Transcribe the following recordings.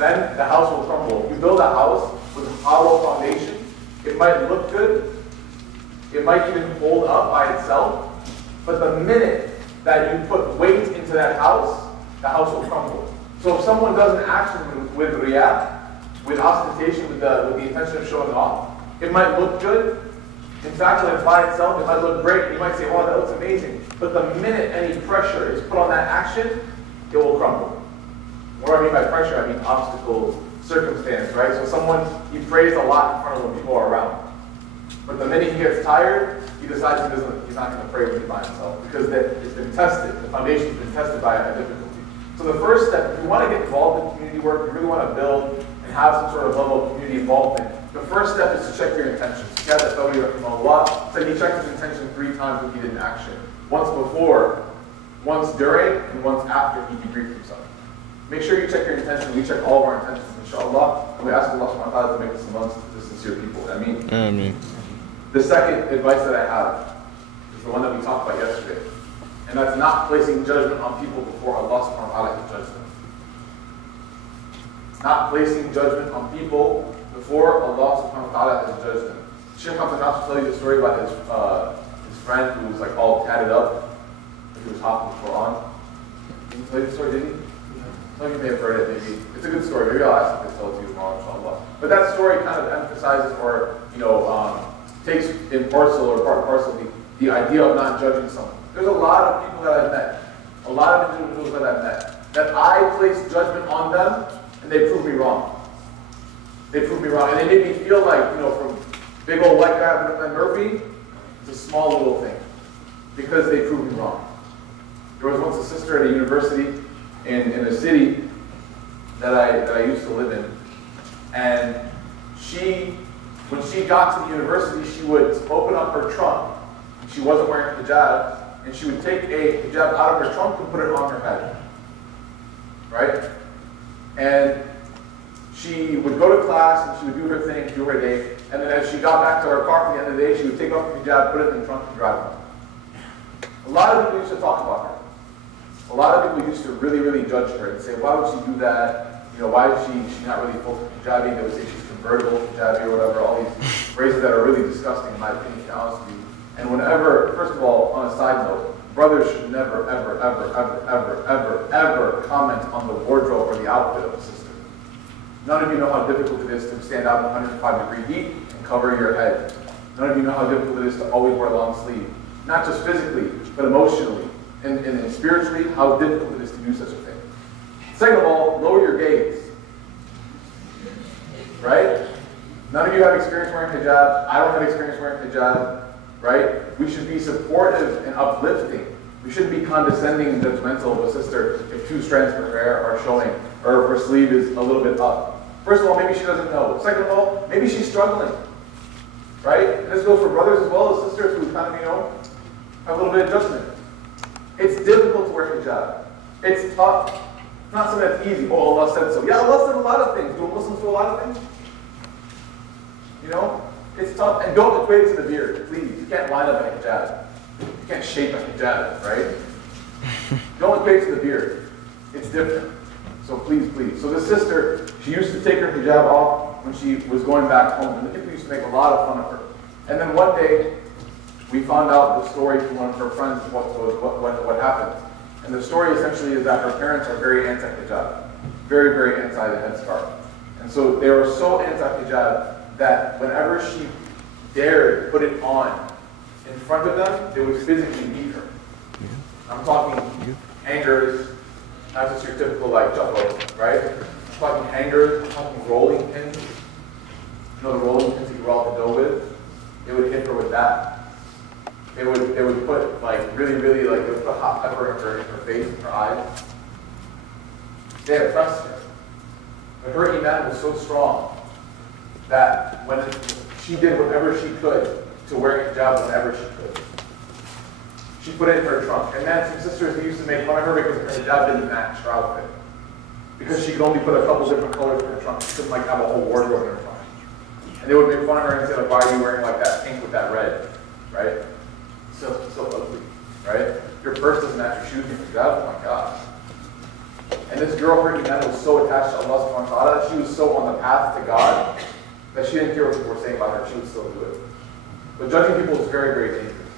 then the house will crumble. If you build a house with a hollow foundation, it might look good, it might even hold up by itself, but the minute that you put weight into that house, the house will crumble. So if someone does an action with riyaa, with ostentation, with the intention of showing off, it might look good. In fact, when it's by itself, it might look great. You might say, wow, that looks amazing. But the minute any pressure is put on that action, it will crumble. What do I mean by pressure? I mean obstacles, circumstance, right? So someone, he prays a lot in front of when people are around. But the minute he gets tired, he decides he's not going to pray with you by himself because it's been tested. The foundation's been tested by a difficulty. So the first step, if you want to get involved in community work, you really want to build and have some sort of level of community involvement, the first step is to check your intentions. Allah said he checked his intention 3 times when he did an action. Once before, once during, and once after he debriefed himself. Make sure you check your intention. We check all of our intentions, inshallah. And we ask Allah subhanahu wa ta'ala to make us amongst the sincere people. Ameen. The second advice that I have is the one that we talked about yesterday. And that's not placing judgment on people before Allah subhanahu wa ta'ala can judge them. Not placing judgment on people before Allah subhanahu wa ta'ala has judged them. Sheikh Abdel-Rahman tell you the story about his friend who was like all tatted up, like he was hopping the Quran. Did he tell you the story, did he? Some of you may have heard it, maybe. It's a good story. Maybe I'll ask him to tell it to you tomorrow, inshallah. But that story kind of emphasizes or, takes in parcel or part and parcel the idea of not judging someone. There's a lot of people that I've met, a lot of individuals that I've met, that I place judgment on them and they prove me wrong. They prove me wrong. And they make me feel like, from big old white guy AbdelRahman Murphy, it's a small little thing. Because they prove me wrong. There was once a sister at a university in a city that I used to live in. And when she got to the university, she would open up her trunk. She wasn't wearing a hijab. And she would take a hijab out of her trunk and put it on her head. Right? And she would go to class and she would do her thing, do her day. And then as she got back to her car at the end of the day, she would take off the hijab, put it in the trunk and drive home. A lot of people used to talk about her. A lot of people used to really, really judge her and say, why would she do that? Why is she not really full hijabi? They would say she's convertible hijabi or whatever, all these phrases that are really disgusting in my opinion, to be honest with you. And whenever, first of all, on a side note, brothers should never, ever, ever, ever, ever, ever, ever comment on the wardrobe or the outfit of a sister. None of you know how difficult it is to stand out in 105-degree heat and cover your head. None of you know how difficult it is to always wear a long sleeve. Not just physically, but emotionally and spiritually, how difficult it is to do such a thing. Second of all, lower your gaze. Right? None of you have experience wearing hijab. I don't have experience wearing hijab. Right? We should be supportive and uplifting. We shouldn't be condescending and judgmental of a sister if 2 strands of her hair are showing or if her sleeve is a little bit up. First of all, maybe she doesn't know. Second of all, maybe she's struggling. Right? And this goes for brothers as well as sisters who kind of, have a little bit of judgment. It's difficult to wear hijab. It's tough. It's not something that's easy. Oh, Allah said so. Yeah, Allah said a lot of things. Do Muslims do a lot of things? It's tough. And don't equate it to the beard, please. You can't line up a hijab. You can't shape a hijab, right? Don't equate it to the beard. It's different. So please, please. So the sister, she used to take her hijab off when she was going back home. And the people used to make a lot of fun of her. And then one day, we found out the story from one of her friends of what happened. And the story essentially is that her parents are very anti-hijab. Very, very anti the headscarf. And so they were so anti-hijab that whenever she dared put it on in front of them, they would physically beat her. I'm talking hangers, not just your typical chuckle, right? I'm talking hangers, I'm talking rolling pins. The rolling pins that you roll out the dough with? They would hit her with that. They would put really, really they would put hot pepper in her face, in her eyes. They oppressed her. But her iman was so strong that when she did whatever she could to wear hijab whenever she could. She put it in her trunk. And then some sisters, they used to make fun of her because her hijab didn't match her outfit. Because she could only put a couple different colors in her trunk. She couldn't have a whole wardrobe in her trunk. And they would make fun of her and say, why are you wearing that pink with that red? Right? So ugly. Right? Your purse doesn't match your shoes and your hijab. Oh my gosh. And And this girl, her iman was so attached to Allah subhanahu wa ta'ala, she was so on the path to God, that she didn't care what people were saying about her, she would still do it. But judging people is very, very dangerous,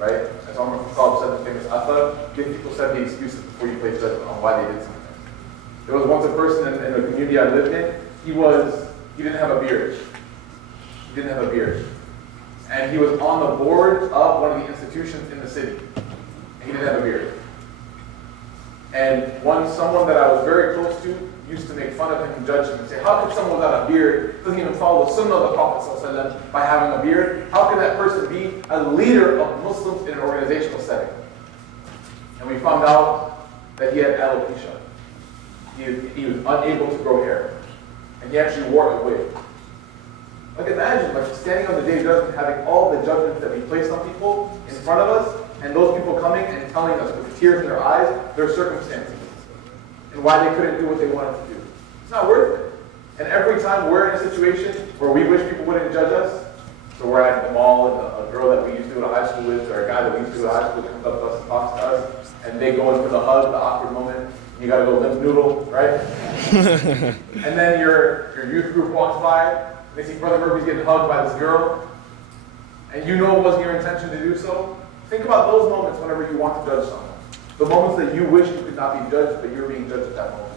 right? As Umar ibn Khattab said in the famous athar, give people 70 excuses before you place judgment on why they did something. There was once a person in the community I lived in, he didn't have a beard. He didn't have a beard. And he was on the board of one of the institutions in the city. And he didn't have a beard. And someone that I was very close to used to make fun of him and judge him and say, how could someone without a beard, doesn't even follow the sunnah of the Prophet ﷺ by having a beard, how can that person be a leader of Muslims in an organizational setting? And we found out that he had alopecia. He was unable to grow hair. And he actually wore a wig. Like imagine, like standing on the day of judgment, having all the judgments that we placed on people in front of us, and those people coming and telling us with tears in their eyes their circumstances and why they couldn't do what they wanted to do. It's not worth it. And every time we're in a situation where we wish people wouldn't judge us, so we're at the mall and a girl that we used to go to high school with, or a guy that we used to go to high school with comes up to us and talks to us, and they go in for the hug, the awkward moment. You gotta go limp noodle, right? And then your youth group walks by, they see Brother Murphy's getting hugged by this girl, and you know it wasn't your intention to do so. Think about those moments whenever you want to judge someone. The moments that you wish you could not be judged, but you're being judged at that moment.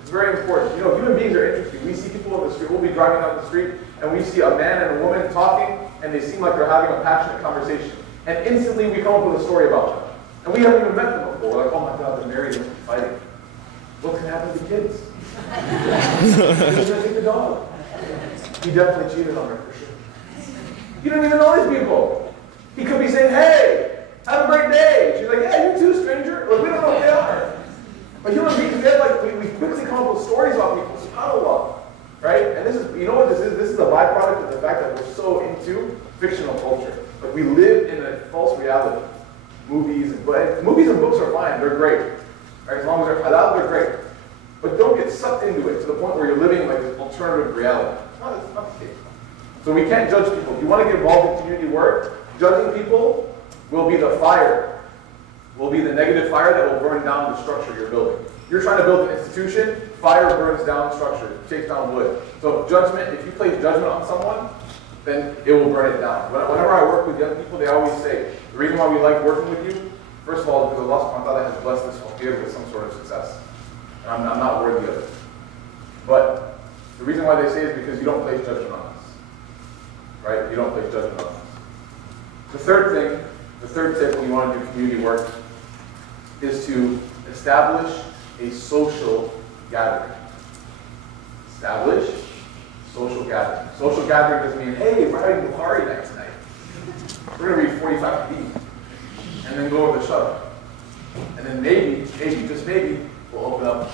It's very important. You know, human beings are interesting. We see people in the street, we'll be driving down the street, and we see a man and a woman talking, and they seem like they're having a passionate conversation. And instantly we come up with a story about them. And we haven't even met them before. We're like, oh my God, they're married and fighting. What can happen to the kids? He's gonna take the dog. He definitely cheated on her for sure. You don't even know these people. He could be saying, hey, have a great day. She's like, yeah, you too, stranger. Like, we don't know who they are. But human beings, we quickly come up with stories about people. SubhanAllah. Right? And this is, you know what this is? This is a byproduct of the fact that we're so into fictional culture. Like we live in a false reality. Movies and books are fine, they're great. Right? As long as they're halal, they're great. But don't get sucked into it to the point where you're living like this alternative reality. It's not the case. So we can't judge people. If you want to get involved in community work, judging people will be the fire, will be the negative fire that will burn down the structure you're building. You're trying to build an institution, fire burns down the structure, takes down wood. So if you place judgment on someone, then it will burn it down. Whenever I work with young people, they always say, the reason why we like working with you, first of all, is because Allah subhanahu wa ta'ala has blessed this faqir with some sort of success. And I'm not worthy of it. But the reason why they say it is because you don't place judgment on us. Right? You don't place judgment on us. The third tip when you want to do community work is to establish a social gathering. Establish social gathering. Social gathering doesn't mean, hey, we're having Bukhari night tonight. We're going to read 45 hadith. And then go over the shuttle. And then maybe, just maybe, we'll open up,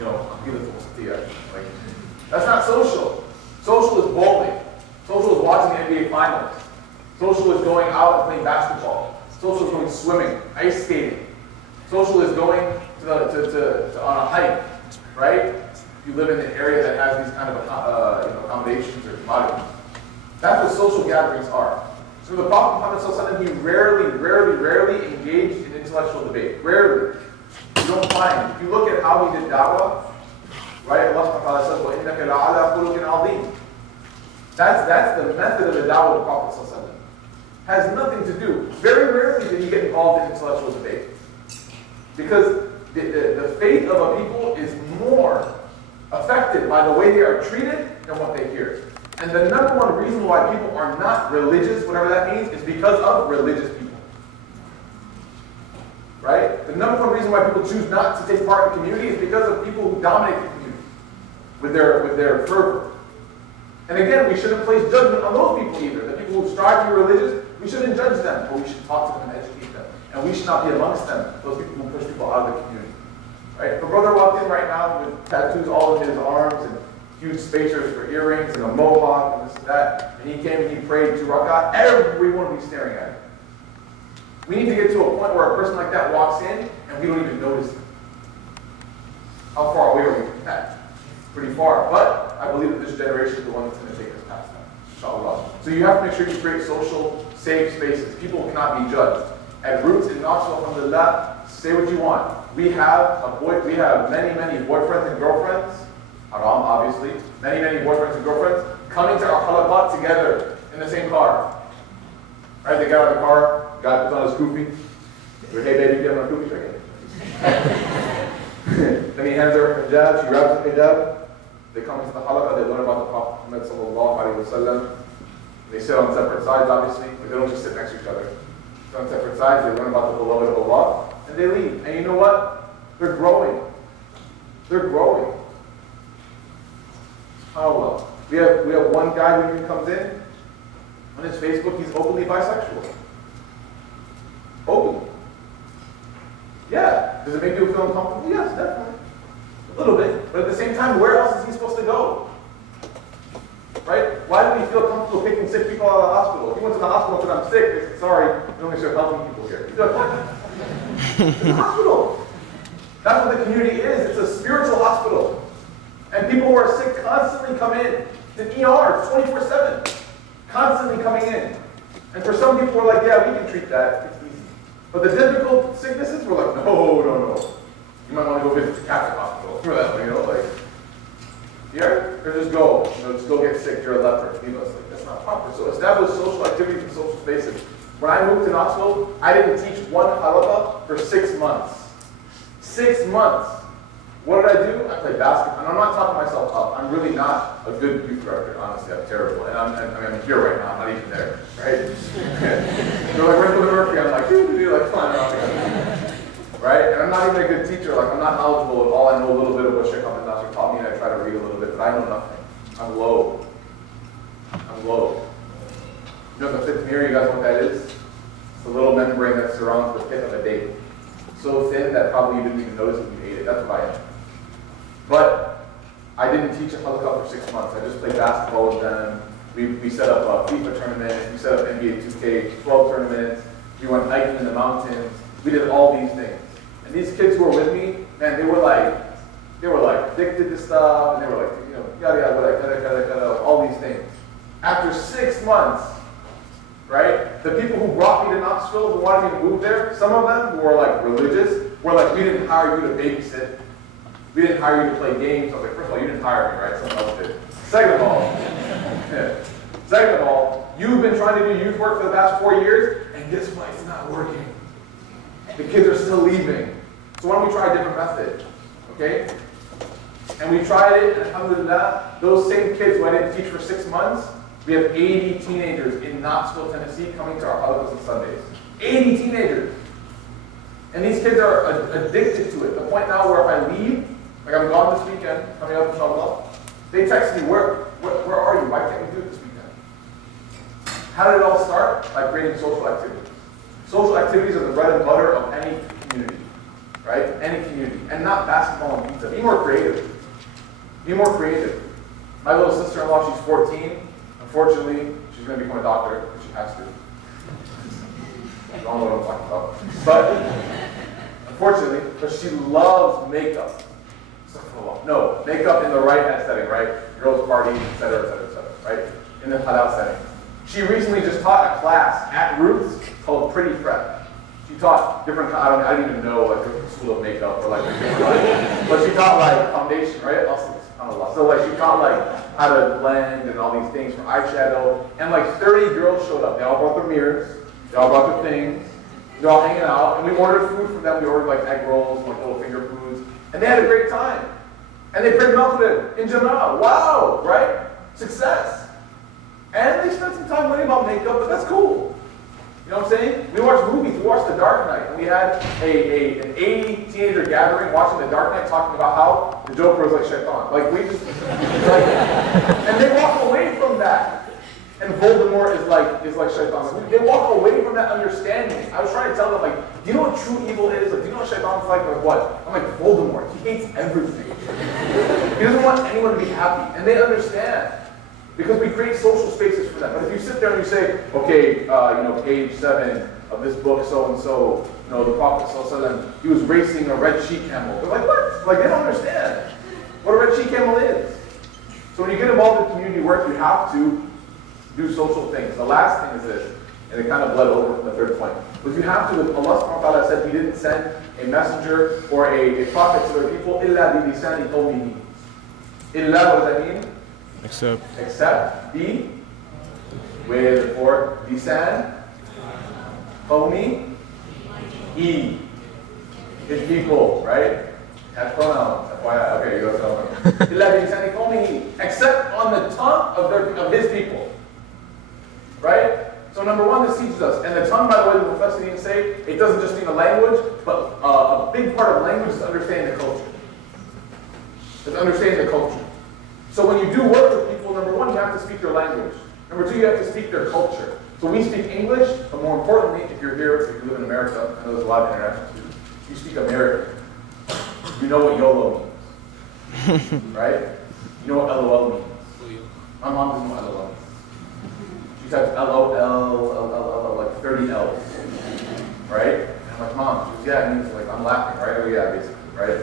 like, that's not social. Social is bowling. Social is watching the NBA finals. Social is going out and playing basketball. Social is going swimming, ice skating. Social is going on a hike, right? If you live in an area that has these kind of accommodations or commodities. That's what social gatherings are. So the Prophet Muhammad, he rarely engaged in intellectual debate. Rarely. You don't find. If you look at how he did da'wah, right? Allah subhanahu wa ta'ala says, وَإِنَّكَ لَعَلَىٰ خُلُقٍ عَظِيمٍ. That's the method of the da'wah of the Prophet sallallahu alaihi wasallam. Has nothing to do. Very rarely did he get involved in intellectual debate. Because the faith of a people is more affected by the way they are treated than what they hear. And the number one reason why people are not religious, whatever that means, is because of religious people. Right? The number one reason why people choose not to take part in community is because of people who dominate the community with their fervor. And again, we shouldn't place judgment on those people either. The people who strive to be religious, we shouldn't judge them, but we should talk to them and educate them. And we should not be amongst them, those people who push people out of the community. Right? If a brother walked in right now with tattoos all in his arms and huge spacers for earrings and a mohawk and this and that, and he came and he prayed 2 rak'ah, everyone would be staring at him. We need to get to a point where a person like that walks in and we don't even notice him. How far away are we from that? Pretty far. But I believe that this generation is the one that's going to take us past that. Inshallah. So you have to make sure you create social, safe spaces. People cannot be judged. At Roots in Knoxville, alhamdulillah, say what you want. We have many, many boyfriends and girlfriends, haram obviously, many, many boyfriends and girlfriends, coming to our halaqat together in the same car. Right, they get out of the car, guy puts on his kufi. Hey baby, do you have my kufi? Then he hands her hijab, she grabs the hijab. They come into the halaqah, they learn about the Prophet Muhammad sallallahu alaihi wasallam. They sit on separate sides, obviously, but they don't just sit next to each other. They're on separate sides, they learn about the beloved of Allah, and they leave. And you know what? They're growing. They're growing. SubhanAllah. We have one guy who even comes in, on his Facebook, he's openly bisexual. Openly. Yeah. Does it make you feel uncomfortable? Yes, definitely. A little bit. But at the same time, where else is he supposed to go? Right? Why do we feel comfortable picking sick people out of the hospital? If he went to the hospital and said, I'm sick, they said, sorry, we only start helping people here. He'd be like, what? It's a hospital. That's what the community is. It's a spiritual hospital. And people who are sick constantly come in. It's an ER, it's 24/7. Constantly coming in. And for some people, we're like, yeah, we can treat that. It's easy. But the difficult sicknesses, we're like, no. You might want to go visit the Catholic hospital for that, like, here, or just go. Just go get sick, you're a leper. Leave us. Like, that's not proper. So establish social activities and social spaces. When I moved to Knoxville, I didn't teach one halaqah for 6 months. 6 months. What did I do? I played basketball. And I'm not talking myself up. I'm really not a good youth director, honestly. I'm terrible. And I'm here right now. I'm not even there, right? They're like, where's AbdelRahman Murphy? I'm like, like, fine. Right? And I'm not even a good teacher. Like, I'm not knowledgeable at all. I know a little bit of what Sheikh Abdel-Rahman taught me, and I try to read a little bit, but I know nothing. I'm low. I'm low. You know the fifth mirror, you guys know what that is? It's the little membrane that surrounds the pit of a date. So thin that probably you didn't even notice when you ate it. That's what I am. But I didn't teach a halaqah for 6 months. I just played basketball with them. We set up a FIFA tournament. We set up NBA 2K12 tournaments. We went hiking in the mountains. We did all these things. And these kids who were with me, man, they were like addicted to stuff, and they were like, yada yada, all these things. After 6 months, right, the people who brought me to Knoxville, who wanted me to move there, some of them who were like religious, were like, we didn't hire you to babysit. We didn't hire you to play games. I was like, first of all, you didn't hire me, right? Someone else did. Second of all, you've been trying to do youth work for the past 4 years, and guess what? It's not working. The kids are still leaving. So why don't we try a different method? Okay? And we tried it, and alhamdulillah, those same kids who I didn't teach for 6 months, we have 80 teenagers in Knoxville, Tennessee, coming to our halaqahs on Sundays. 80 teenagers. And these kids are addicted to it. The point now where if I leave, like I'm gone this weekend, coming up inshallah, they text me, where are you? Why can't we do it this weekend? How did it all start? By creating social activities. Social activities are the bread and butter of any community, right? Any community. And not basketball and pizza. Be more creative. Be more creative. My little sister-in-law, she's 14. Unfortunately, she's going to become a doctor, because she has to. I don't know what I'm talking about. But, unfortunately, but she loves makeup. No, makeup in the right setting, right? Girls' parties, etc., right? In the halal setting. She recently just taught a class at Roots called Pretty Prep. She taught different, I don't even know, like different school of makeup or like but she taught like foundation, right? Also, so like she taught like how to blend and all these things for eyeshadow. And like 30 girls showed up. They all brought their mirrors. They all brought their things. They're all hanging out. And we ordered food from them. We ordered like egg rolls, like little finger foods. And they had a great time. And they prayed Maghrib in Jama'ah. Wow, right? Success. And they spent some time learning about makeup, but that's cool. You know what I'm saying? We watched movies. We watched The Dark Knight. And we had an 80 teenager gathering watching The Dark Knight talking about how the Joker was like shaitan. Like, we just, like, and they walk away from that. And Voldemort is like shaitan. They walk away from that understanding. I was trying to tell them, like, do you know what true evil is? Like, do you know what shaitan's like? Like, what? I'm like, Voldemort. He hates everything. He doesn't want anyone to be happy. And they understand. Because we create social spaces for them. But if you sit there and you say, okay, page 7 of this book, so-and-so, the Prophet ﷺ, he was racing a red she-camel. They're like, what? Like, they don't understand what a red she-camel is. So when you get involved in community work, you have to do social things. The last thing is this. And it kind of bled over to the third point. But you have to, Allah subhanahu wa ta'ala said He didn't send a messenger or a prophet to their people, إِلَّا بِلِسَانِ قَوْمِهِ. Illa, what does that mean? Except. Except. Be. With, for, lisan. Qawmi. He. His people, right? That's pronouns. That's why okay, you go tell them. Illa bilisani qawmihi. Except on the tongue of his people. Right? So number one, this teaches us. And the tongue, by the way, the Mufassirin say, it doesn't just mean the language, but a big part of language is understanding the culture. It's understanding the culture. So when you do work with people, number one, you have to speak their language. Number two, you have to speak their culture. So we speak English, but more importantly, if you're here, if you live in America, I know there's a lot of international students, you speak American. You know what YOLO means, right? You know what LOL means. My mom doesn't know what LOL means. She types LOL, like 30 L's, right? And I'm like, Mom, she goes, yeah, it means like, I'm laughing, right? Oh yeah, basically, right?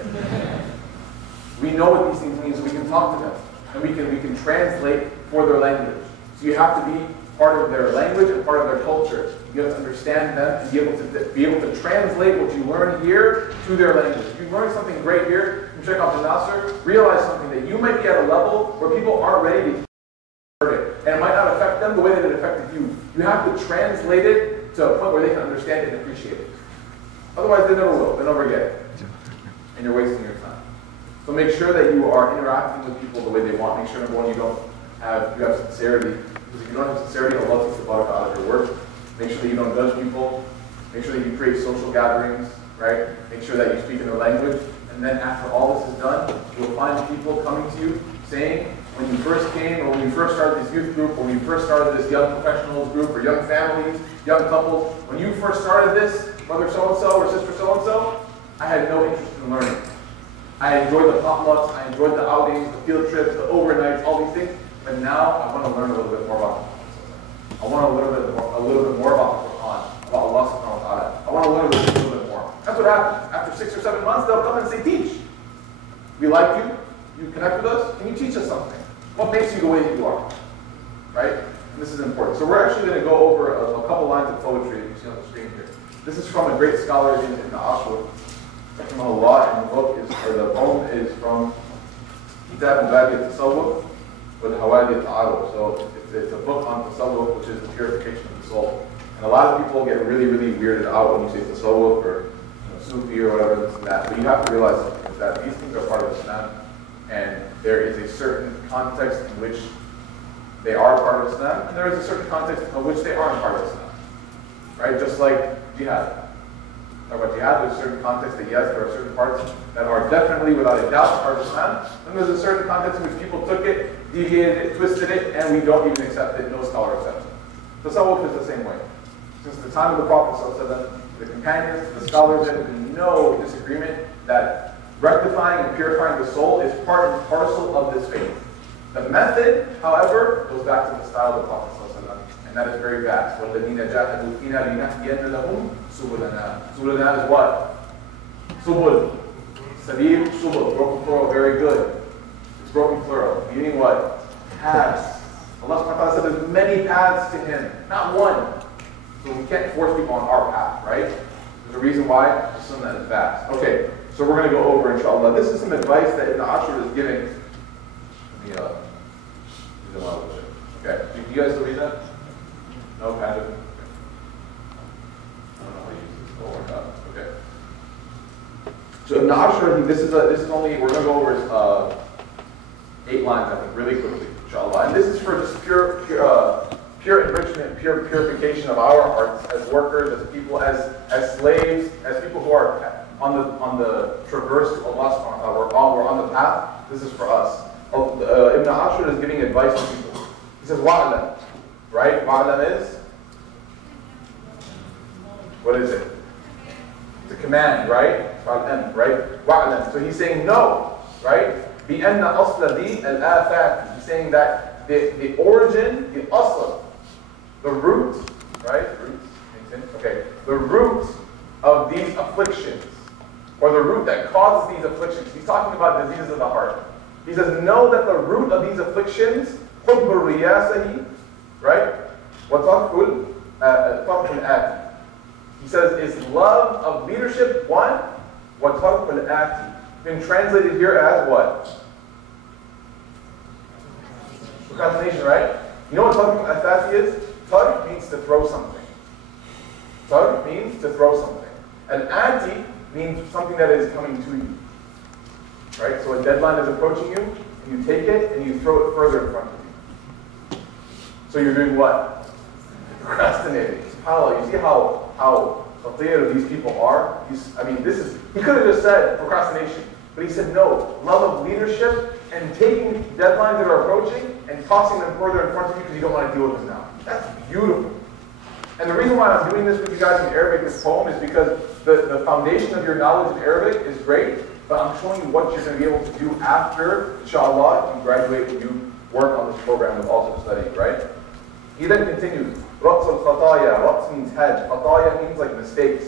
We know what these things mean, so we can talk to them. And we can translate for their language. So you have to be part of their language and part of their culture. You have to understand them and be able to translate what you learn here to their language. If you learn something great here from Sheikh Abdel Nasser, realize something that you might be at a level where people aren't ready to hear it. And it might not affect them the way that it affected you. You have to translate it to a point where they can understand it and appreciate it. Otherwise, they never will. They'll never get it. And you're wasting your time. So make sure that you are interacting with people the way they want. Make sure, number one, you have sincerity. Because if you don't have sincerity, Allah takes the barakah out of your work. Make sure that you don't judge people. Make sure that you create social gatherings, right? Make sure that you speak in their language. And then after all this is done, you'll find people coming to you saying, when you first came, or when you first started this youth group, or when you first started this young professionals group, or young families, young couples, when you first started this, brother so-and-so or sister so-and-so, I had no interest in learning. I enjoyed the potlucks, I enjoyed the outings, the field trips, the overnights, all these things. But now I want to learn a little bit more about the Quran. I want to learn a little bit more about the Quran, about Allah subhanahu wa ta'ala. I want to learn a little bit more. That's what happens. After 6 or 7 months, they'll come and say, teach. We like you. You connect with us. Can you teach us something? What makes you the way that you are? Right? And this is important. So we're actually going to go over a couple lines of poetry that you see on the screen here. This is from a great scholar in the Ashur. Rahimahullah, and the book is, or the poem is from Kitab al-Badi al-Tasawwuf with Hawadi al-Ta'aruf. So it's a book on Tasawwuf, which is the purification of the soul. And a lot of people get really, really weirded out when you say Tasawwuf or Sufi or whatever, this and that. But you have to realize something, is that these things are part of Islam, and there is a certain context in which they are part of Islam, and there is a certain context in which they aren't part of Islam. Right? Just like jihad. Talk about jihad, there's a certain context that yes, there are certain parts that are definitely without a doubt part of Islam, and there's a certain context in which people took it, deviated it, twisted it, and we don't even accept it, no scholar accepts it. Tasawwuf is the same way. Since the time of the Prophet ﷺ, the companions, the scholars, there has been no disagreement that rectifying and purifying the soul is part and parcel of this faith. The method, however, goes back to the style of the Prophet ﷺ, and that is very vast. وَالَّذِينَ جَاهَدُوا فِينَا لِنَهْدِيَنَّ لَهُمْ سُبُلَنَا. Subulana is what? Subul. Sabil, subul. Broken plural, very good. It's broken plural. Meaning what? Paths. Allah subhanahu wa ta'ala said there's many paths to Him, not one. So we can't force people on our path, right? There's a reason why the sunnah is vast. Okay, so we're going to go over, inshallah. This is some advice that Ibn Ashur is giving. Okay, you guys still read that? No, kind of. I don't know how to use this. Oh my God. Okay. So Ibn Ashur, this is only, we're going to go over 8 lines, I think, really quickly, inshallah. And this is for just pure enrichment, pure purification of our hearts as workers, as people, as slaves, as people who are on the traverse to Allah subhanahu wa ta'ala. We're on the path. This is for us. Ibn Ashur is giving advice to people. He says, wa'alam, right? Wa'alam is? What is it? It's a command, right? Wa'alam, right? Wa'alam. So he's saying no, right? بِأَنَّ أَصْلَ دِي الْآفَاتِ. He's saying that the origin, the asl, the root, right? Roots, makes sense? Okay. The root of these afflictions, or the root that causes these afflictions. He's talking about diseases of the heart. He says, know that the root of these afflictions, حُبُّ الرِّيَاسَةِ, right? وَتَرْكُ طرق الآتي. He says, is love of leadership one? وطرق الآتي. Been translated here as what? Procrastination, right? You know what طرق الآتي is? طرق means to throw something. طرق means to throw something. And ati means something that is coming to you. Right? So a deadline is approaching you, and you take it and you throw it further in front of you. So you're doing what? Procrastinating. SubhanAllah, you see how clear these people are? He could have just said procrastination, but he said no, love of leadership and taking deadlines that are approaching and tossing them further in front of you because you don't want to deal with them now. That's beautiful. And the reason why I'm doing this with you guys in Arabic, this poem, is because the foundation of your knowledge in Arabic is great, but I'm showing you what you're going to be able to do after, inshallah, you graduate and you work on this program of also studying, right? He then continues, Raqs al-Khataya, Raqs means head, Khataya means like mistakes,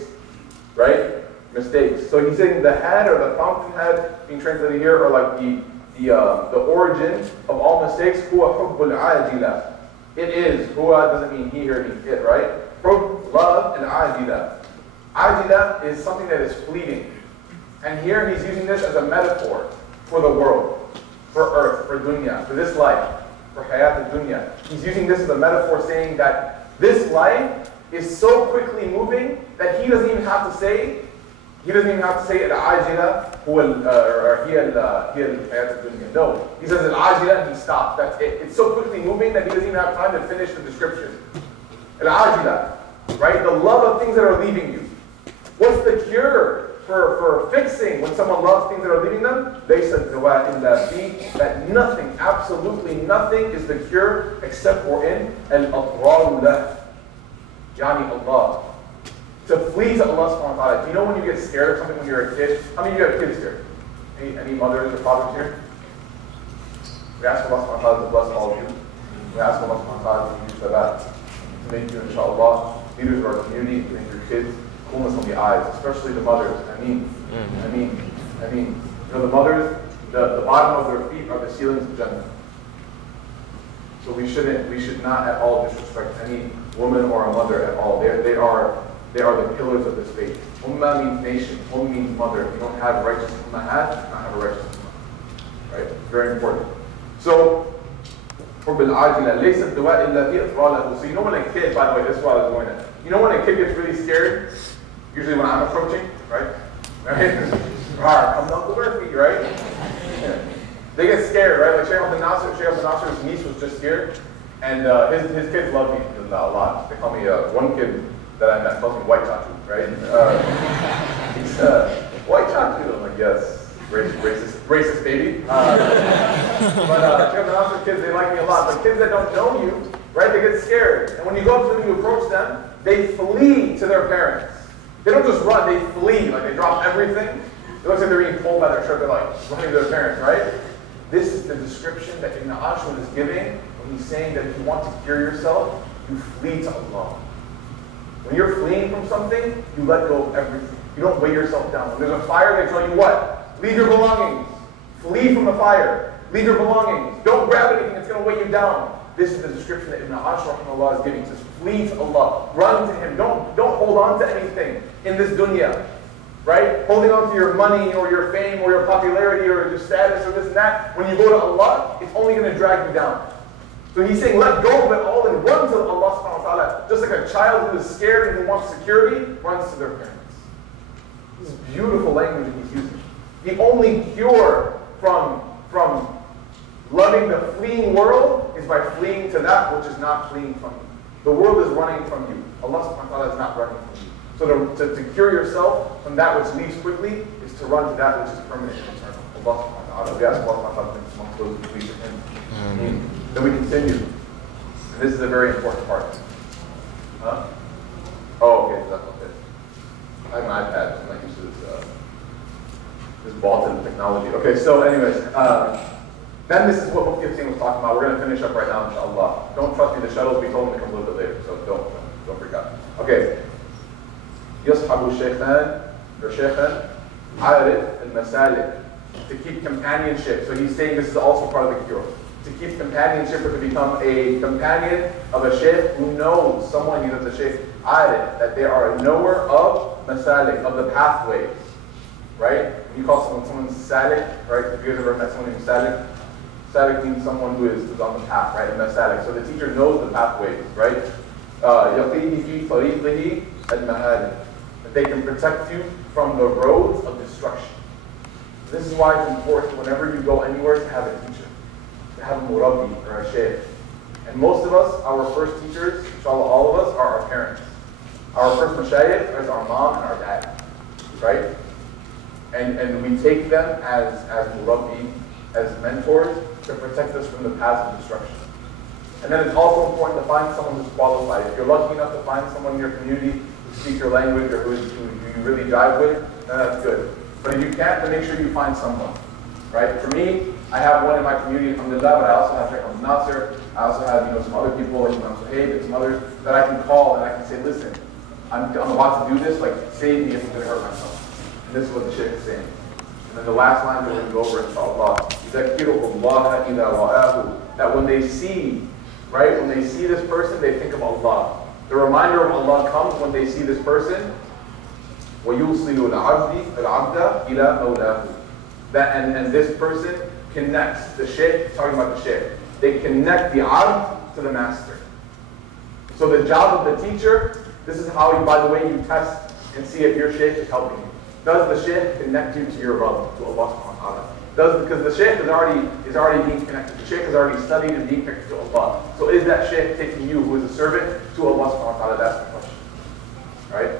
right? Mistakes. So he's saying the head or the fountainhead, being translated here, or like the origin of all mistakes, huwa hubbul ajila. It is, huwa doesn't mean he here, means it, right? Love and ajila. Ajila is something that is fleeting. And here he's using this as a metaphor for the world, for earth, for dunya, for this life, for hayat al-dunya. He's using this as a metaphor saying that this life is so quickly moving that he doesn't even have to say al-ajila or hiya al-hayat al-dunya. No, he says al-ajila and he stops. That's it. It's so quickly moving that he doesn't even have time to finish the description. Al-ajila, right? The love of things that are leaving you. What's the cure for fixing when someone loves things that are leaving them? That nothing, absolutely nothing is the cure except for in al-atraru lah. Yani Allah. To flee to Allah subhanahu wa ta'ala. Do you know when you get scared of something when you're a kid? How many of you have kids here? Any mothers or fathers here? We ask Allah subhanahu wa ta'ala to bless all of you. We ask Allah subhanahu wa ta'ala to use that to make you, inshallah, leaders of our community, to make your kids coolness on the eyes, especially the mothers. I mean, you know, the mothers, the bottom of their feet are the ceilings of Jannah. So we should not at all disrespect any woman or a mother at all. They are the pillars of this faith. Ummah means nation. Means mother. If you don't have a righteous ummahat, you don't have a righteous ummah. Right? It's very important. So, so you know when a kid, by the way, this is what I was going at. You know when a kid gets really scared? Usually when I'm approaching, right? Come Uncle Murphy, right? Yeah. They get scared, right? Like Sheikh Abdel-Nasser's niece was just scared, and his kids love me a lot. They call me, one kid that I met calls me White Chachu, right? He's White Chachu. I'm like, yes, racist baby. But Sheikh Abdel-Nasser's kids, they like me a lot. But kids that don't know you, right? They get scared, and when you go up to them, you approach them, they flee to their parents. They don't just run, they flee, like they drop everything. It looks like they're being pulled by their shirt, they're like running to their parents, right? This is the description that Ibn Ashur is giving when he's saying that if you want to cure yourself, you flee to Allah. When you're fleeing from something, you let go of everything. You don't weigh yourself down. When there's a fire, they tell you what? Leave your belongings. Flee from the fire. Leave your belongings. Don't grab anything that's going to weigh you down. This is the description that Ibn Ashur is giving. He says, flee to Allah. Run to Him. Don't hold on to anything in this dunya. Right? Holding on to your money or your fame or your popularity or your status or this and that. When you go to Allah, it's only going to drag you down. So he's saying, let go of it all and run to Allah subhanahu wa ta'ala. Just like a child who is scared and who wants security, runs to their parents. This is beautiful language that he's using. The only cure from loving the fleeing world is by fleeing to that which is not fleeing from you. The world is running from you. Allah subhanahu wa ta'ala is not running from you. So to cure yourself from that which leaves quickly is to run to that which is permanent and eternal. Allah subhanahu wa ta'ala. We ask Allah subhanahu wa ta'ala to make amongst those who please Him. Then we continue. And this is a very important part. Huh? Oh, okay, so that's not it. I have an iPad, so I'm not used to this vaulted technology. Okay, so anyways, then this is what Mufti Hussein was talking about. We're going to finish up right now, inshallah. Don't trust me, the shuttles, we told them to come a little bit later, so don't freak out. Okay. يصحب الشيخان or شيخان عارف المسالك, to keep companionship. So he's saying this is also part of the cure. to keep companionship or to become a companion of a shaykh who knows someone, he knows a shaykh alim, that they are a knower of masalik, of the pathways, right? When you call someone salik, right? If you guys ever met someone named salik, salik means someone who is on the path, right? And masalik. So the teacher knows the pathways, right? يَقِيهِ فِي طَرِيقِهِ الْمَهَالِكِ, that they can protect you from the roads of destruction. This is why it's important whenever you go anywhere to have a teacher, to have a murabbi or a shaykh. And most of us, our first teachers, inshallah, all of us, are our parents. Our first mashayikh is our mom and our dad, right? And we take them as murabbi, as mentors, to protect us from the paths of destruction. And then it's also important to find someone who's qualified. If you're lucky enough to find someone in your community who speaks your language or who you really jive with, then that's good. But if you can't, then make sure you find someone, right? For me, I have one in my community, alhamdulillah, but I also have Sheikh Abdul Nasir. I also have, some other people, like Imam Suhaib and some others, that I can call and I can say, listen, I'm about to do this, like, save me if I'm going to hurt myself. And this is what the Sheikh is saying. And then the last line we're going to go over, inshallah, that when they see, right, when they see this person, they think of Allah. The reminder of Allah comes when they see this person. وَيُوصِلُ الْعَبْدِ إِلَى مَوْلَاهُ. That, and this person connects the shaykh, talking about the shaykh. They connect the abd to the master. So the job of the teacher, this is how, by the way, you test and see if your shaykh is helping you. Does the shaykh connect you to your Rabb, to Allah subhanahu wa ta'ala? Because the shaykh is already being connected. The shaykh is already studied and being connected to Allah. So is that shaykh taking you, who is a servant, to Allah subhanahu wa ta'ala? That's the question. Right?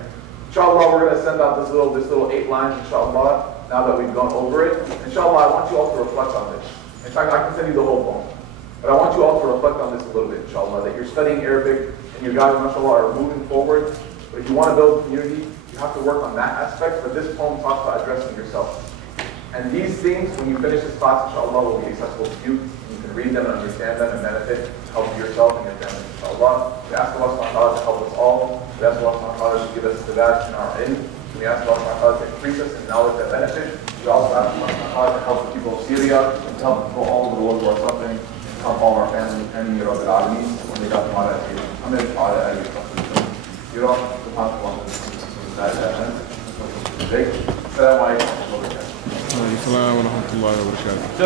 Inshallah, we're going to send out this little 8 lines, inshallah, now that we've gone over it. Inshallah, I want you all to reflect on this. In fact, I can send you the whole poem. But I want you all to reflect on this a little bit, inshallah, that you're studying Arabic and you guys, mashallah, are moving forward. But if you want to build a community, you have to work on that aspect. But this poem talks about addressing yourself. And these things, when you finish this class, inshallah, will be accessible to you. You can read them and understand them and benefit, help yourself and your family, inshallah. We ask Allah subhanahu wa ta'ala to help us all. We ask Allah subhanahu wa ta'ala to give us the best in our ilm. We ask Allah subhanahu wa ta'ala to increase us in knowledge that benefit. We also ask Allah subhanahu wa ta'ala to help the people of Syria, and to help people all over the world who are suffering, to help all our family, and Ya Rabbil Alameen, when they got them out of here. Amin. Assalamu alaikum wa rahmatullahi wa barakatuh.